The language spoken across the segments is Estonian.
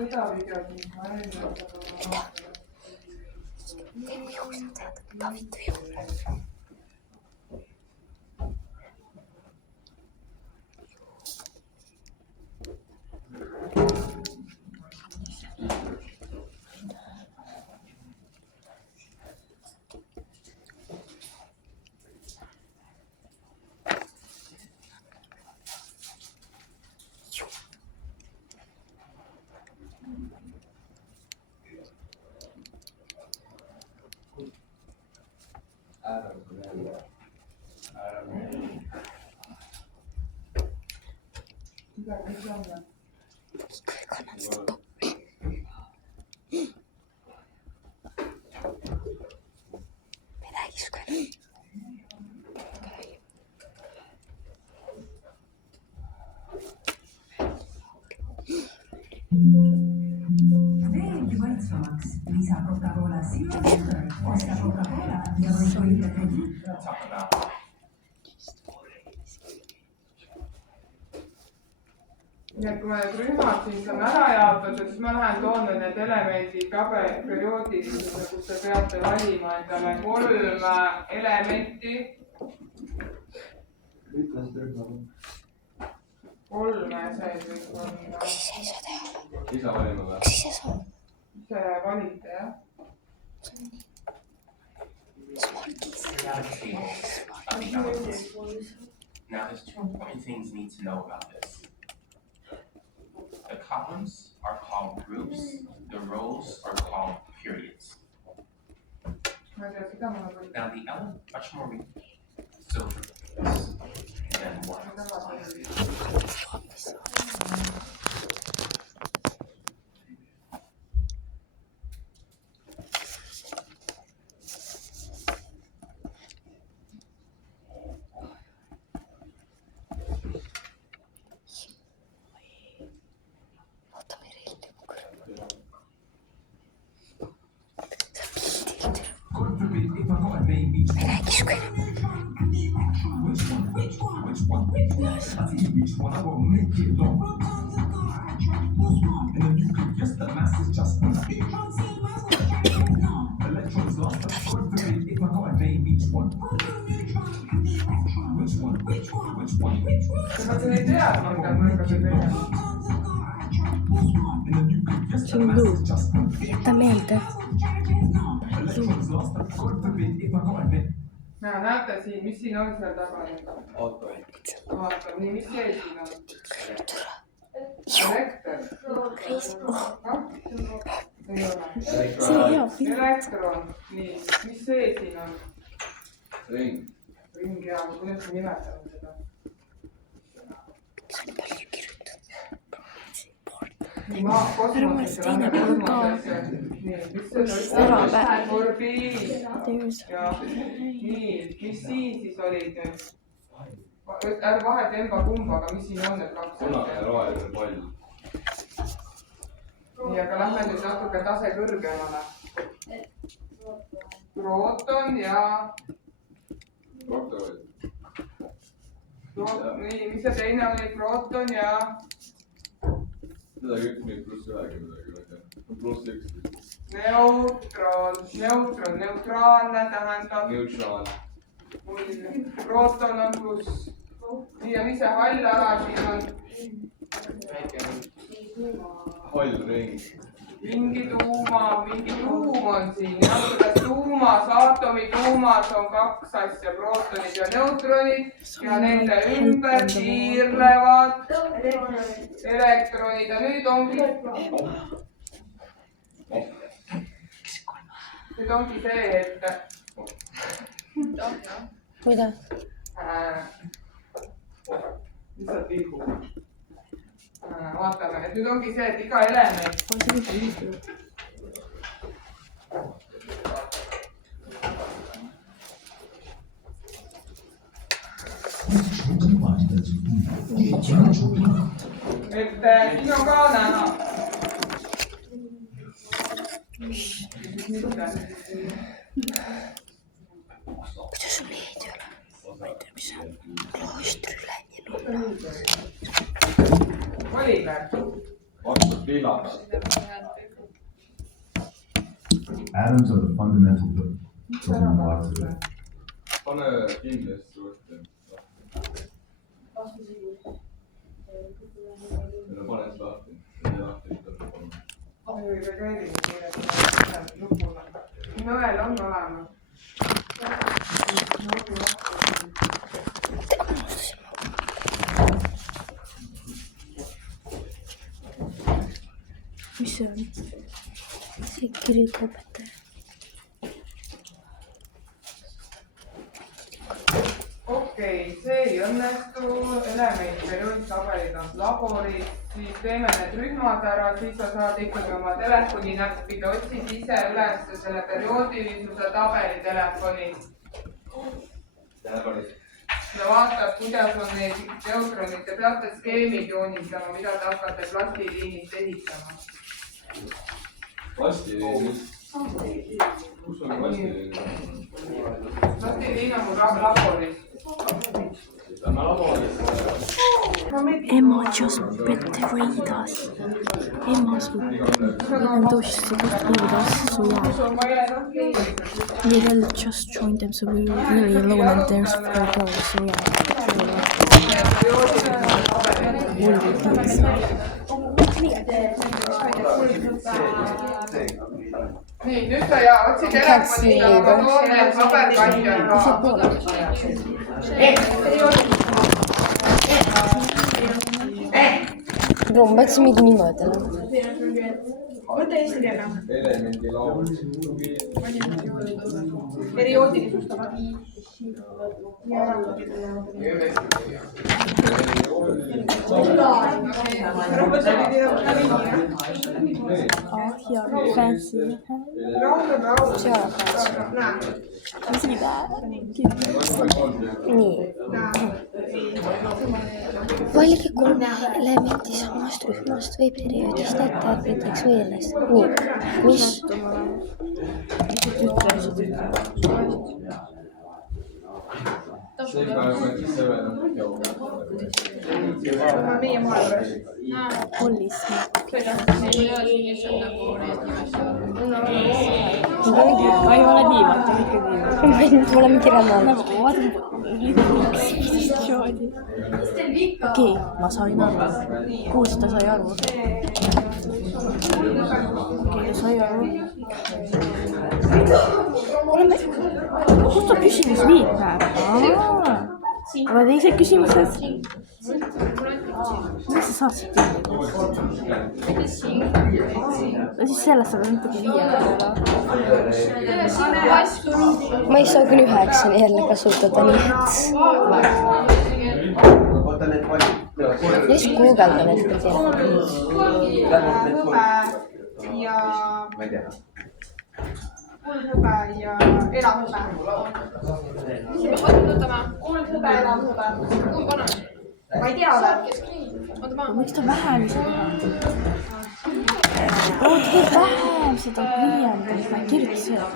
Seda videot, mis ma enne Veelgi maitsvamaks lisa Coca-Cola Zero Sugar, osta Coca-Cola ja või valida krediit. Ja kui me need rühmad siis on ära jaotatud, siis ma lähen toon need elemendid perioodiliselt, kus te peate valima endale 3 elementi. 3 see kõik on. Kas siis ei saa teha? Ise valima või? Kas ise saab? Ise valite, jah? Smarties. Now, there's 2 important things you need to know about this. The columns are called groups, the rows are called periods. Now, the element, much more so than one. Which one I won't make it long. And then you can guess the mass is just one. Electrons last a third if I gotta name each one. Which one? Kas sa ei tea, mida mõnda see teha? And then you can guess the mass is just one. Jäta meelde. Electrons last a third if I gotta name. Näete siin, mis siin on seal taga nüüd? Vaata, nii, mis see siin on? Elekter. Ei ole. Elektron. Nii, mis see siin on? Ring. Ring, jaa, kuidas me nimetame seda? See on palju kirjutatud. Kosmosesse, lähme kosmosesse. Nii, mis see on? Orbiit. Nii, mis siin siis olid nüüd? Ärge vahetemba kumbaga, mis siin on need 2 Punane ja roheline pall. Nii, aga lähme nüüd natuke tase kõrgemale. Prooton ja... Prottoid. Nii, mis see teine oli? Prooton ja... Seda kõik nüüd +1 midagi. +1. Neutron, neutraalne tähendab... Neutron. Prooton on pluss. Nii, ja mis see hall ala siin on? Hall ring. Mingi tuum on siin. Ja kuidas tuumas, aatomi tuumas on 2 asja, prootonid ja neutronid ja nende ümber tiirlevad elektronid ja nüüd ongi see, et Mida? Lihtsalt liigu. Vaatame, et nüüd ongi see, et iga element siin on ka näha. Kuidas sul neid ei ole? Ma ei tea, mis on kloostrile ja nulla. Oliver. Vastab piilaks. Atoms are the fundamental building blocks of it. Pane kindlasti uuesti. Pane seda lahti. Nõel on olemas. Mis see on? See kirikuõpetaja. Okei, see ei õnnestu. Elementperioodi tabelid on laboris. Siis teeme need rühmad ära, siis sa saad ikkagi oma telefoni näppida. Otsid ise üles selle perioodilisuse tabeli telefonis. Ja vaatad, kuidas on need neutronid. Te peate skeemid joonistama, mida te hakkate plastiliinist ehitama. Plastiliinist? Kus on plastiliin? Plastiliin on mul laboris. Lähme laboris. Emma just betrayed us. Emma's and those betrayed us, so yeah. Little just joined them, so we were really alone and there's 4 girls, so yeah. Nii, nüüd sa ja otsi telefonist, aga ma toon need paberkandjad ka. Bro, ma mõtlesin mingi niimoodi. Mõtle eesti keele. Elemendi laul. Perioodilisustama. Ja, fancy. Seal on fancy. See nii. Valige 3 elementi samast rühmast või perioodist ettevõteks või ennast. Nii, mis? Ollis. Ma ei ole nii, vaata ikkagi. Me oleme kirjamaal. Okei, ma sain aru. Kust ta sai aru? Okei, sai aru. Kust ta küsimus viib päev? Aga teised küsimused? Mis sa saad siit teha? Ja siis sellest saab ikkagi 5 peale. Ma ei saa küll 9 jälle kasutada, nii et... Ja siis guugelda need pidi. Ja kuldhõbe ja elavhõbe. Kuldhõbe, elavhõbe. Ma ei tea veel. Miks ta vähem seda? Tee vähem seda 5. Ma kirjutan seda.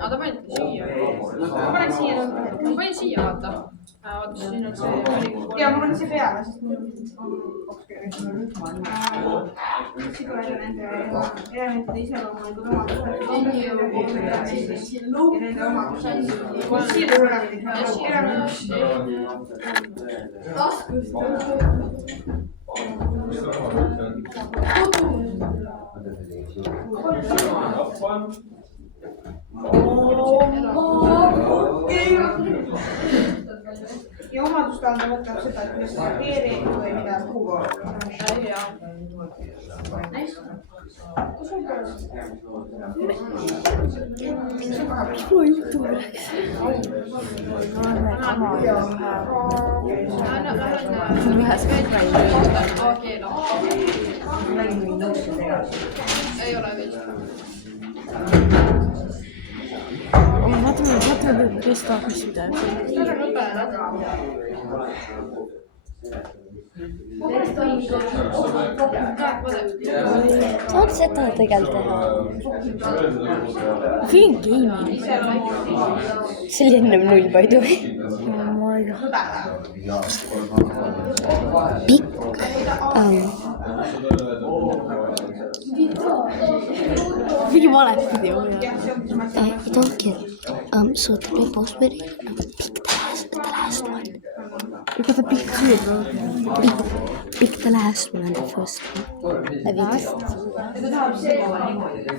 あ、ダメだったし。Ma panin siia, vaata. Vaata, siin on see. Ja ma panin siia peale, sest mul siduja nende elementide iseloomulikud omadused. Ja nende omadused. Ja omaduste all mõtleb seda, et kuidas reageerib või mida puhub. Mis mul juhtunud läks? Ei ole vist. Vaatame, kes tahab mis midagi. Saad seda tegelikult teha. Film gaming. See oli ennem 0 by the way. Pikk. Mingi valet video. I don't care. So the post very pick the last one. You got a big tube, bro. Pick the last one and the first one. Last?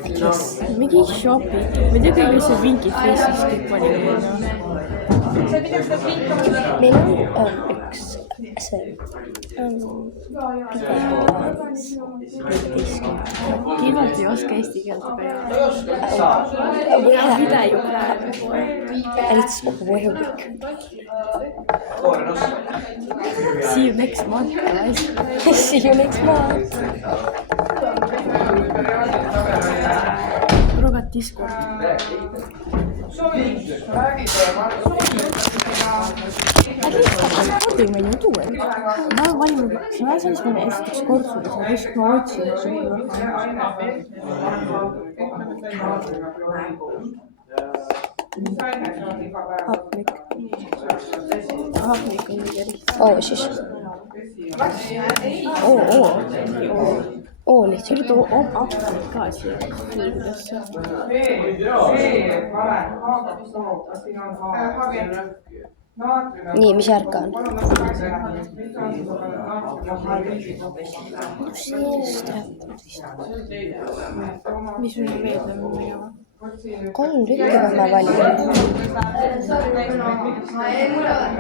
I guess. Mingi shopping. Ma ei tea, kõige see vingi face'is kõik pani. Meil on üks see Kimalt ei oska eesti keelt mida ju and it's very big. See you next month, guys. See you next month. Rogad Discord. Discordi meil ju tuua. Ma olen valinud, ma siis mõne esiteks kortsulis, ma just ma otsin. Hapnik. Hapnik on nii eriti. Siis. Lihtsalt. Nüüd on hapnik ka siia. Nii, mis järg on? Mis meil veel on minema? 3 tükki peame valima.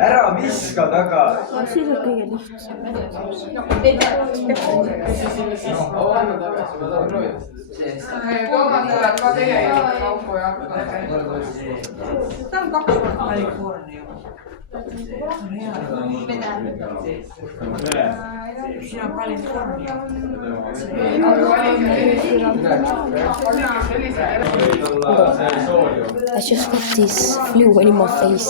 Ära viska taga! Siis on kõige lihtsam. Toomas tuleb ka teie juurde kaupu ja ta on 2 korda California. Siin on California. I just got this flu in my face.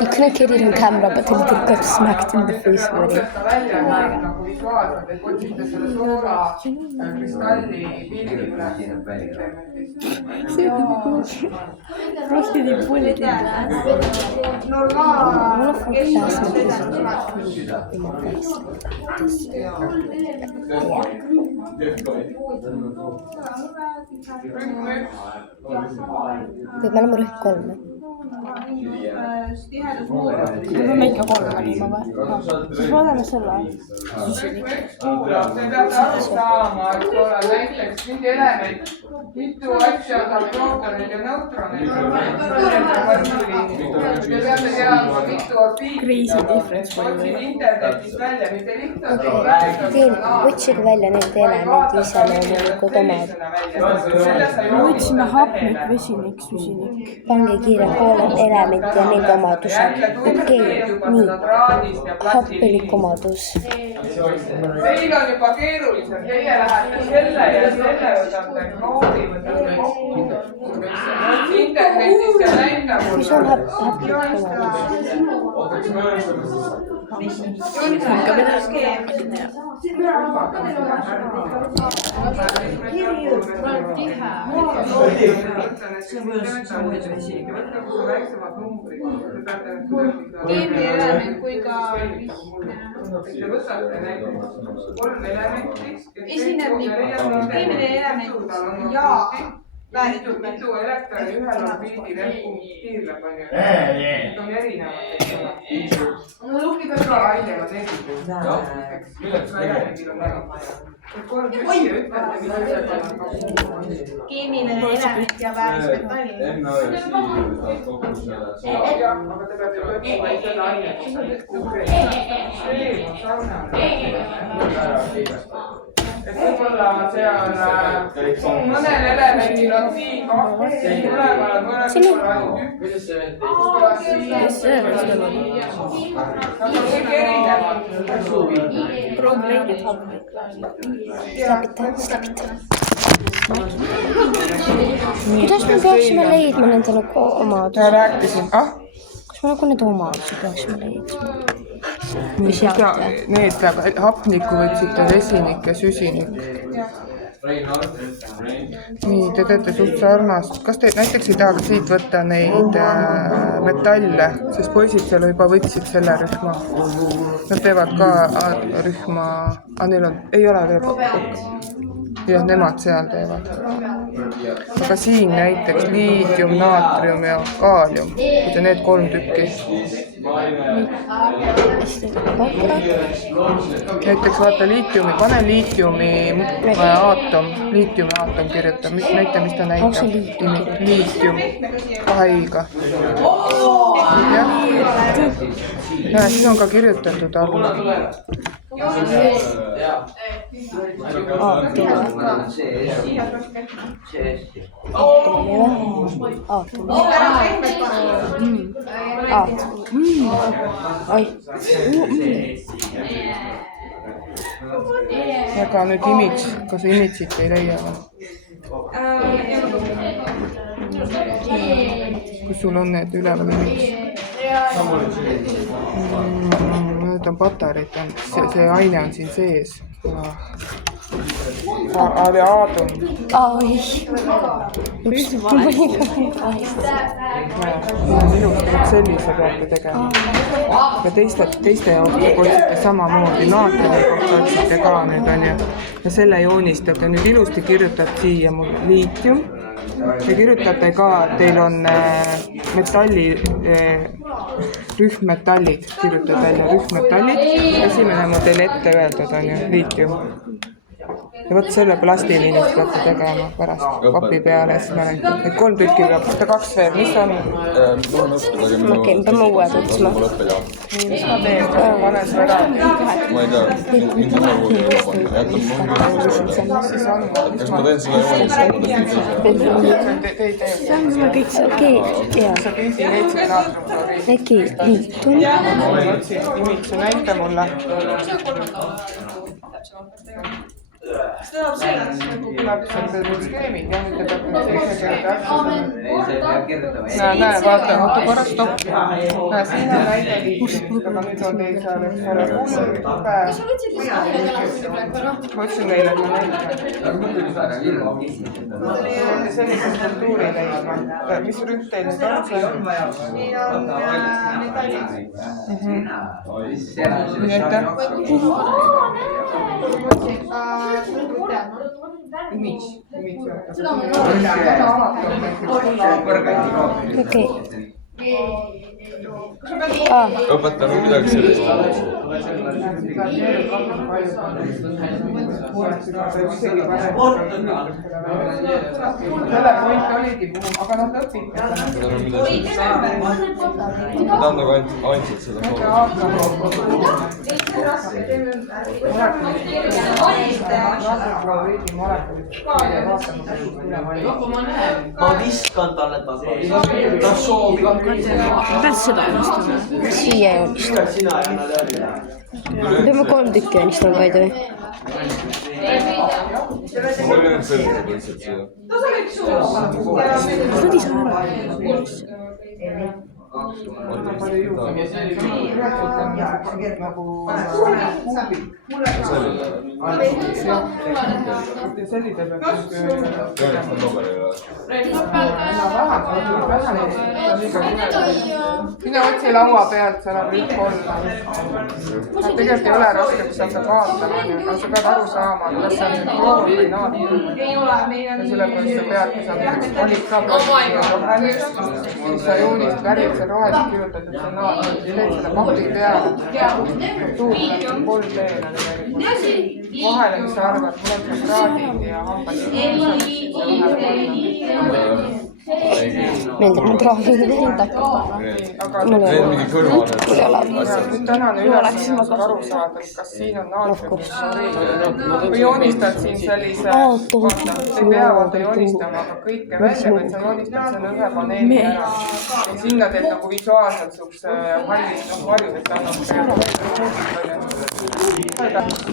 He couldn't get it on camera, but he got smacked in the face with it. Frosted in bullet in glass. All of our classmates in my face. Või me oleme rühm 3. Me peame ikka 3 valima või? Siis vaatame selle. Te peate aru saama, et ole näiteks mingi element, mitu asja on prootonid ja neutroneid. Te peate teadma, mitu orbiiti otsid internetis välja, mitte lihtsalt Võtsige välja need elemendi iseloomulikud omad. Me võtsime hapnik, vesinik, süsinik. Pange kiirelt poole element ja need omadused. Okei, nii. Happelik omadus. Teil on juba keerulisem, teie lähete selle ja selle võtate krooni, võtate kokku. Internetis ja näitab. Mis on happelik omadus? Keemielement kui ka Te võtate näiteks 3 elementi. esineb nii keemiline element ja vääritud mitu elektroni ühel orbiidil tiirleb, on ju. Need on erinevad. Väga lainevad eesmärgid. keemiline element ja väärismetall. Aga te peate võtma selle aine. sarnane. Et võib-olla see on mõnel elemendil on siin kaks, mõlemal on mõnel ainult üks. Nad on kõik erinevad. Kuidas me peaksime leidma nendele omad? Ma rääkisin, Kas me nagu need omadused peaksime leidma? Need hapnikku võtsite vesinik ja süsinik. Nii, te teete suht sarnast. Kas te näiteks ei taha siit võtta neid metalle, sest poisid seal juba võtsid selle rühma. Nad teevad ka rühma, neil on, ei ole veel. Jah, nemad seal teevad. Aga siin näiteks liitium, naatrium ja kaalium, kui te need 3 tükki. Näiteks vaata liitiumi, pane liitiumi aatom kirjuta, näita, mis ta näitab. Liitium, 2 i-ga. Ja, siin on ka kirjutatud alla. Aga nüüd image, kas image'it ei leia või? Kus sul on need üleval image? Need on patareid, see aine on siin sees. Oli aadum. Sellise peate tegema. Ja teiste jaoks otsite samamoodi naatriumi kohta otsite ka nüüd on ju. Ja selle joonistate nüüd ilusti kirjutab siia mul liitium. Te kirjutate ka, et teil on metalli, rühmmetallid, kirjutad välja rühmmetallid. Esimene on teil ette öeldud on ju, liitium. Ja võt selle plastiliniist peate tegema pärast papi peale, siis ma näitan. Need 3 tükki peab, võtta 2 veel, mis on? Okei, me peame uued otsima. Mis ma teen, pane see ära. Ma ei tea, mind on nagu Siis on, eks ma teen selle see on kõik Okei, jaa. sa pildi leidsid naatriumkloriidi. Äkki liitum? Ma otsin imitsu, näita mulle. Täpselt need skeemid ja nüüd te peate näe, vaata, oota korra stopp. Näe, siin on näide liitmist, aga nüüd on teil seal, eks ole, kull, tube. Ma ütlesin neile, et ma näitan. Sellise struktuuri leidma. Mis rühm teil nüüd on see? Meil on metallid. Nii, aitäh. Okei. õpetame midagi sellist. Selle point oligi puhul, aga nad õpite. Ma tahan nagu ainult seda ma viskan talle tagasi. Ta soovib. Pead seda joonistama? Siia joonistama. Me peame 3 tükki joonistama vaid või? Ma olin ainult selline lihtsalt siia. Kas nad ei saa ära? Mine otsi laua pealt, seal on kõik olla. Tegelikult ei ole raske, kui sa pead vaatama, aga sa pead aru saama, kas see on nüüd kroon või naad. Ja sellepärast sa peadki saama, valid ka rohelist, siis sa joonist värid see rohelist, kirjutad, et see on naad. Teed selle papi peale. Tuud on 3 teena tegelikult. Vahele, mis sa arvad, mul on kraadid ja hambad. meeldib mu traafiga teha. Need mingi kõrval need asjad. nüüd tänane ülesanne on aru saada, et kas siin on naatrium või joonistad siin sellise, vaata, ei pea vaata joonistama aga kõike välja, vaid sa joonistad selle ühe paneeli ära ja sinna teed nagu visuaalselt suhse halli varju, et ta annab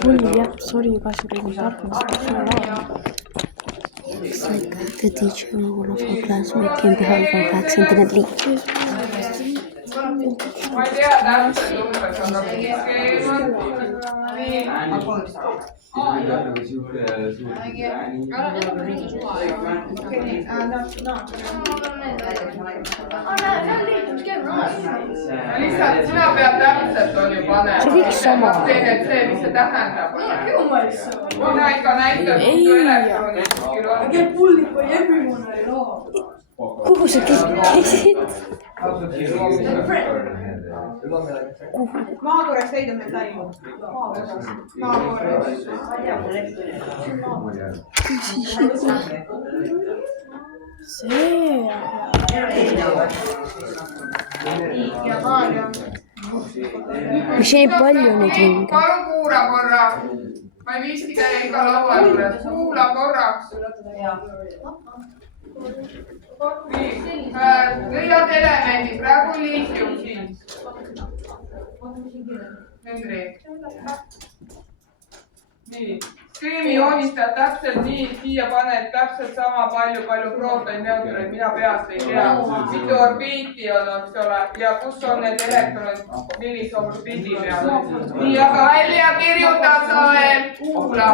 mul jah, sorry, kasulikum tarkmas. It's like the teacher in one of our class making behind our backs and didn't leave. ma ei tea täpselt umbes, aga mingi skeem on. Lihtsalt sina pead täpselt on ju panema. See kõik sama. See, mis see tähendab. Mina ikka näitan, kui elektronid kuskil on. Kuhu sa käisid? Maakorras leida meil taimu. Maakorras. See. Mis ei palju neid ringe. Palun kuula korra. Ma ei viiski käia iga laua juures. Kuula korraks. Lõiad elemendid, praegu liitium siin. Henri. Nii. Skeemi joonistad täpselt nii, siia paned täpselt sama palju prootoneid, neutroneid, mina peast ei tea. Mitu orbiiti on, eks ole, ja kus on need elektronid, millise orbiidi peal. Nii, aga välja kirjutad sa veel. Kuula.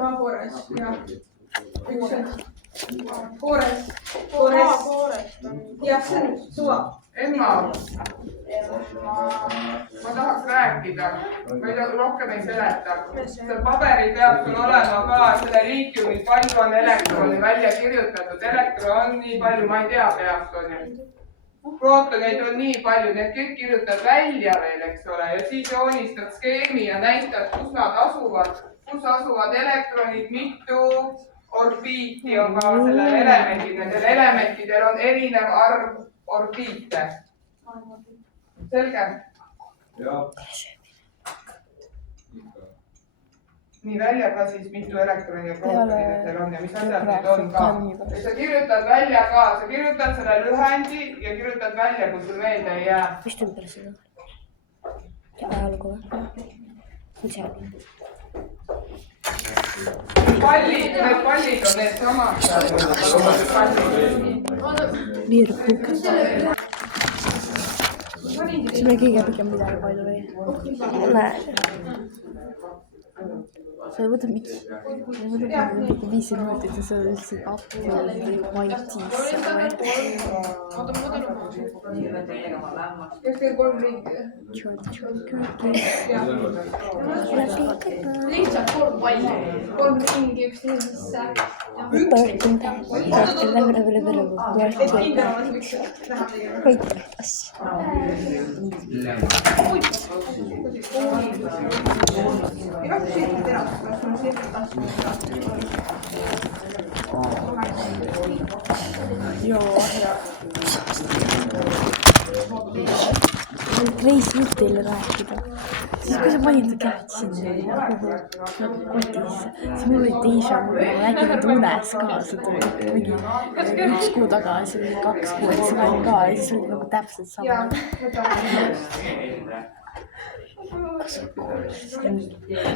Maakorras, jah. Koores. Jah, see on suva. Emma, ma tahaks rääkida, ma ei rohkem ei seleta. See paberi peab sul olema ka selle liitiumil, palju on elektroni välja kirjutatud. Elektron on nii palju, ma ei tea peast on ju. Prootoneid on nii palju, need kõik kirjutad välja veel, eks ole, ja siis joonistad skeemi ja näitad, kus nad asuvad, kus asuvad elektronid, mitu orbiiti on ka sellel elemendil. Nendel elementidel on erinev arv orbiite. Selge? Nii välja ka siis mitu elektroni ja prootoni nendel on ja mis asjad need on ka. Ja sa kirjutad välja ka, sa kirjutad selle lühendi ja kirjutad välja, kui sul meelde ei jää. Mis ümber seda? Ja ajalugu või? Mis seal on? Pallid, need pallid on need samad. See on kõige pikem midagi palju või? Näe. Sa ei võta mingi 5 minutit ja sa ütlesid appi vaid sisse või? Kas teil 3 ringi? Lihtsalt 3 palli. 3 ringi, üks teine sisse. Reis võib teile rääkida. Siis kui sa panid ta käed sinna kotisse, siis mul oli teisa, ma räägin nüüd unes ka seda mingi 1 kuu tagasi või 2 kuud, siis ma olin ka ja siis oli nagu täpselt sama.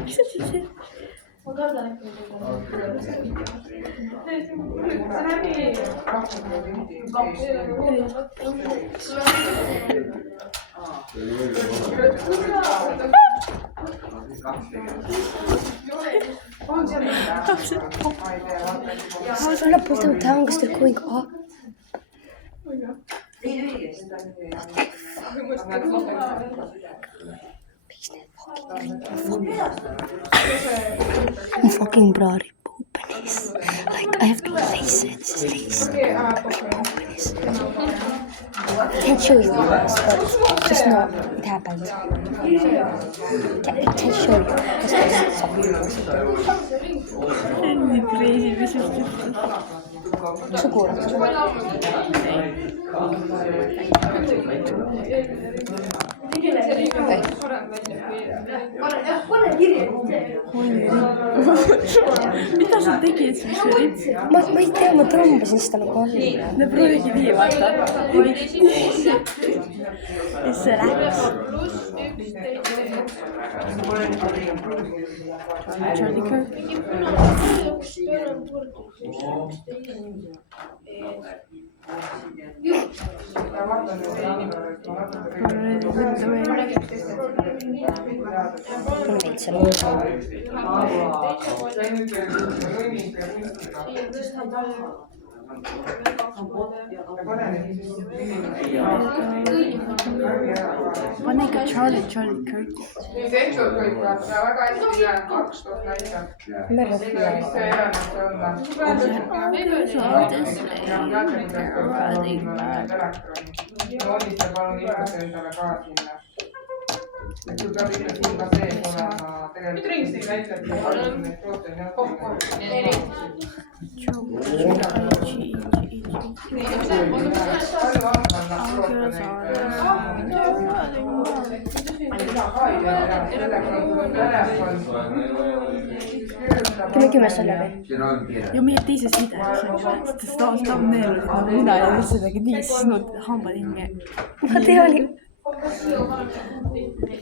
Mis sa siis teed? Lõpus ta mõtleb, kas teil kuinka I'm fucking bloody penis. Like, I have to face it. This is penis. I can't show you this, but just know it happened. I can't show you because it's something. sa kuulad seda? Mida sa tegid siis? Ma ei tea, ma tõmbasin seda nagu alla. No proovigi nii, vaata. Ja see läks. Charlie Kirk. Pane ikka Charlie Kirk. nii tehtud kõik vaata, väga hästi näeb, 2000 näitab. Merle mis see elamus on? Joonista palun inimese endale ka sinna. Et sul peab ikka siin ka sees olema. Tegelikult siin näitab, et palju neid prooteine kokku. Kümme selle või? Ja meie teises videos on sest thumbnail nagu mina ja ühesõnaga nii, siis no hambad inni. Ma tean.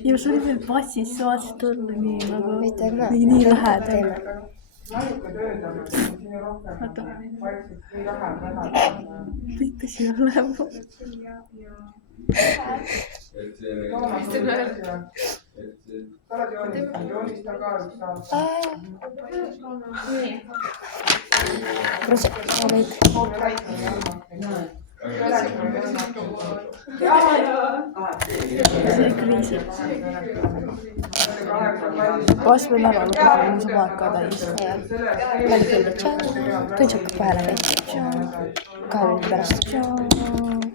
Ja see oli veel passis, sa vaatasid olla nii nagu nii lähedal. Ainuke töötab, siin on rohkem vaikselt või vähem näha. Mitte siia läheb. Toomas, sa oled joonistanud, joonista ka üks aasta. Kasvõi nädal lõpuks on see vaat ka täis. Tundsid kohe läbi. 2 minuti pärast.